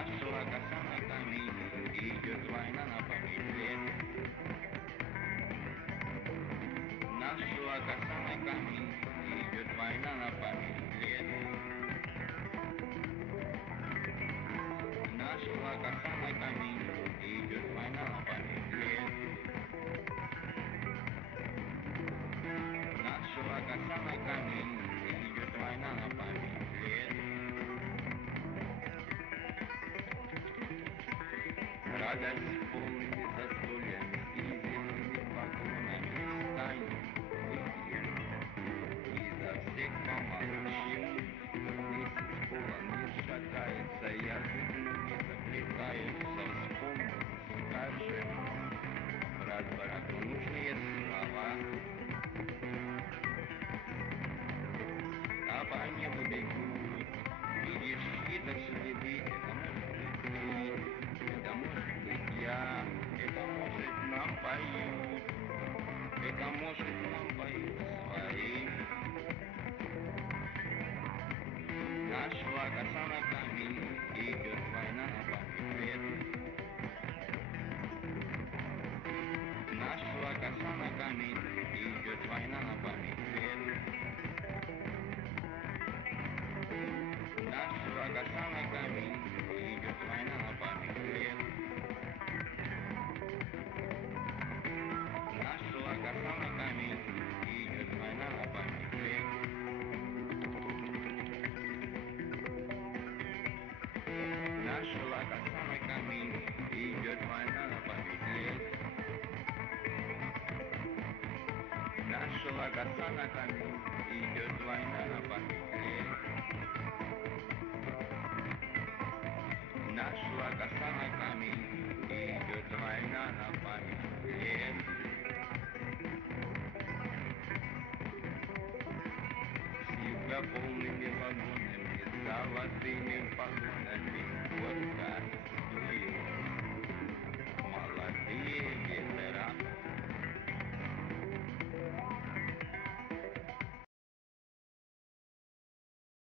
Нашла коса на камень, идет война на память лет. Нашла коса на камень, идет война на память лет. Нашла коса на камень, идет война на память лет. Нашла коса на камень, идет война на память лет. Радость полными застольями и зелеными поклонами станет выпьем и за всех помолчим. Месяц полон не шатается, язык не заплетается, вспомним, скажем брат брату нужные слова. А по небу бегут, видишь, чьи-то следы, это может быть ты, это может быть я, это может нам поют, это может нам поют свои. Нашла коса на камень, идет война на память лет. Нашла коса на камень, идет война на память лет. Нашла коса на камень, идет война на память лет. Нашла коса на камень, идет война на память лет. Нашла коса на камень, идет война на память лет. Нашла коса на камень, идет война на память лет. Нашла коса на камень, идет война на память лет. С юга полными вагонами, золотыми погонами, горько